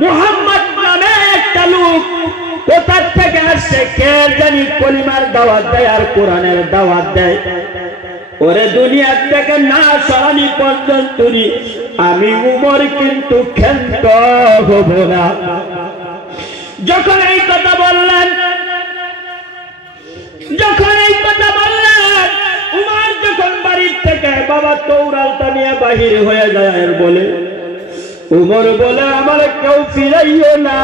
মুহাম্মদ নামে একটা লোক কোথা থেকে আসছে কে জানি কলিমার দাওয়াত দেয় আর কোরআনের দাওয়াত দেয়। ওরে দুনিয়া থেকে না সরানি পর্যন্ত আমি উমর কিন্তু ক্ষান্ত হব না। যখন এই কথা বললেন উমর যখন বাড়ির থেকে বাবা তৌরালটা নিয়ে বাহির হয়ে যায় আর বলে, উমর বলে আমার কেউ ফিরাইও না,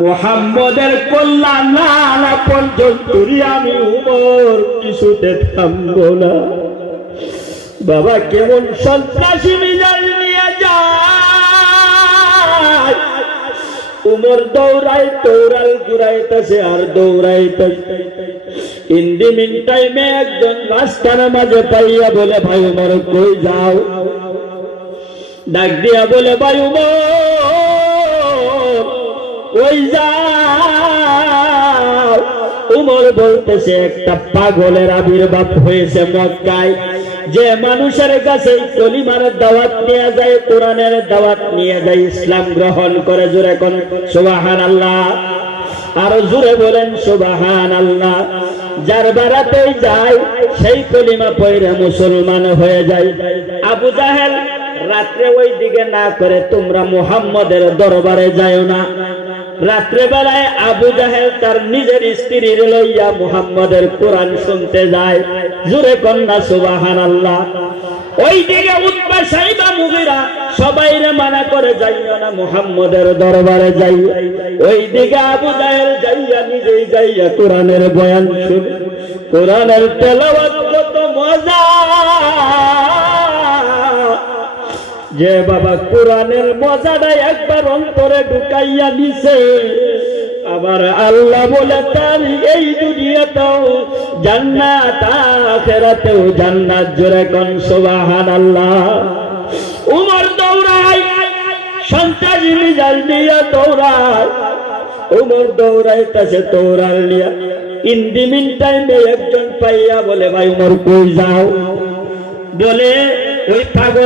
মুহাম্মদের কল্যাণ না আনা পর্যন্ত আমি উমর কিছুতে থামবো না। বাবা কেমন সন্ত্রাসী মিজাজ নিয়ে যায়। উমর দৌড়ায়, তৌরাল ঘুরাইতেছে আর দৌড়াইতেছে। ইন দি মিন টাইমে একজন রাস্তার মাঝে পাইয়া বলে, ভাই উমর কই যাও? ডাক দিয়া বলে, ভাই উমর কই যাও? উমর বলতেছে একটা পাগলের আবির্ভাব হয়েছে মক্কায়, যে মানুষের কাছে কলিমার দাওয়াত নিয়ে যায়, কোরআনের দাওয়াত নিয়ে যায়, ইসলাম গ্রহণ করে। জোরে কোন সুবহানাল্লাহ, আরো জোরে বলেন সুবহানাল্লাহ। যার বাড়াতেই যায় সেই কলিমা পড়ে মুসলমান হয়ে যায়। আবু জাহেল রাত্রে ওই দিকে না করে তোমরা মুহাম্মদের দরবারে যাও না। রাত্রে বেলায় আবু জাহেল তার নিজের স্ত্রীর লইয়া মুহাম্মদের কোরআন শুনতে যায়। জোরে কন্যা সুবহানাল্লাহ। ওই দিকে উতবা সাইবা মুগীরা সবাইরে মানা করে যাইও না মুহাম্মদের দরবারে যাই। ওই দিকে আবু জাহেল যাইয়া নিজেই যাইয়া কোরআনের বয়ান শুনে। কোরআনের তেলাওয়াত কত মজা, যে বাবা কোরআনের মজাটা একবার অন্তরে ঢুকাইয়া দিছে। আবার আল্লাহ বলে তার এই দুনিয়াতেও জান্নাত, আখিরাতেও জান্নাত। জোরে কোন সুবহানাল্লাহ। উমর দৌড়ায়, সন্ত্রাসী মিজাজ নিয়ে দৌড়ায়। উমর দৌড়াইতেছে তৌরাল নিয়া। ইন দি মিন টাইমে একজন পাইয়া বলে, ভাই উমর কই যাও? বলে ওই পাগল